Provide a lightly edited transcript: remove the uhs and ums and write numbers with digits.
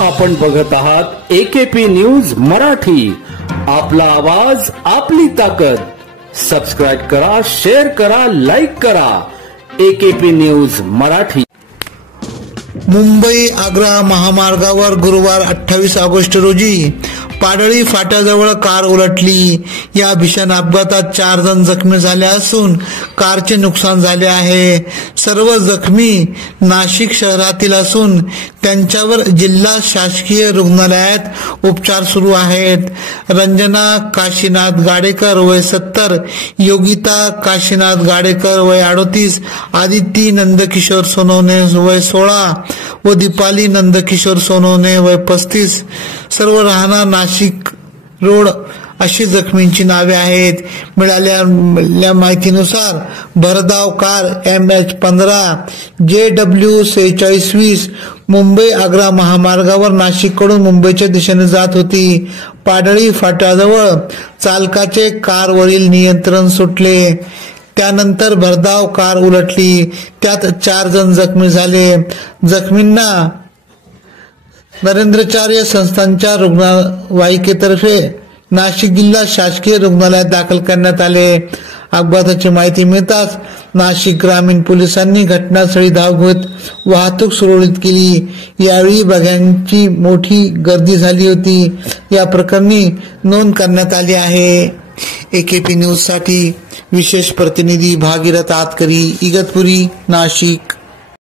आपण बघत आहात AKP न्यूज मराठी. आपला आवाज आपली ताकद. सबस्क्राइब करा, शेअर करा, लाईक करा. AKP news Marathi. मुंबई आग्रा महामार्गावर गुरुवार 28 ऑगस्ट रोजी पाडळी फाट्याजवळ कार उलटली. या भीषण अपघातात 4 जण जखमी झाले असून कारचे नुकसान झाले आहे. सर्व जखमी नाशिक शहरातील असून त्यांच्यावर जिल्हा शासकीय रुग्णालयात उपचार सुरू आहेत. रंजना काशीनाथ गाडेकर वय 70, योगिता काशीनाथ गाडेकर वय 38, आदिती नंदकिशोर सोनवणे वय 16 व दीपाली नंदकिशोर सोनवणे वय 35 सर्व राहणार नाशिक रोड अशी जखमींची नावे आहेत. मिळालेल्या माहितीनुसार भरधाव car MH15 JW 4620 Mumbai Agra महामार्गावर नाशिककडून मुंबईच्या दिशेने जात होती. पाडळी फाट्याजवळ चालकाचे कारवरील नियंत्रण सुटले. त्यानंतर भरधाव कार उलटली. त्यात 4 जण जखमी झाले. जखमींना नरेंद्राचार्य संस्थांच्या रुग्णवाहिकेतर्फे नाशिक जिल्हा शासकीय रुग्णालयात दाखल करण्यात आले. अपघाताची माहिती मिळताच नाशिक ग्रामीण पोलिसांनी घटनास्थळी धाव घेत वाहतूक सुरळीत केली. यावेळी बघ्यांची मोठी गर्दी झाली होती. या प्रकरणी नोंद करण्यात आली आहे. AKP न्यूज साठी विशेष प्रतिनिधी भागीरथ आतकरी, इगतपुरी, नाशिक.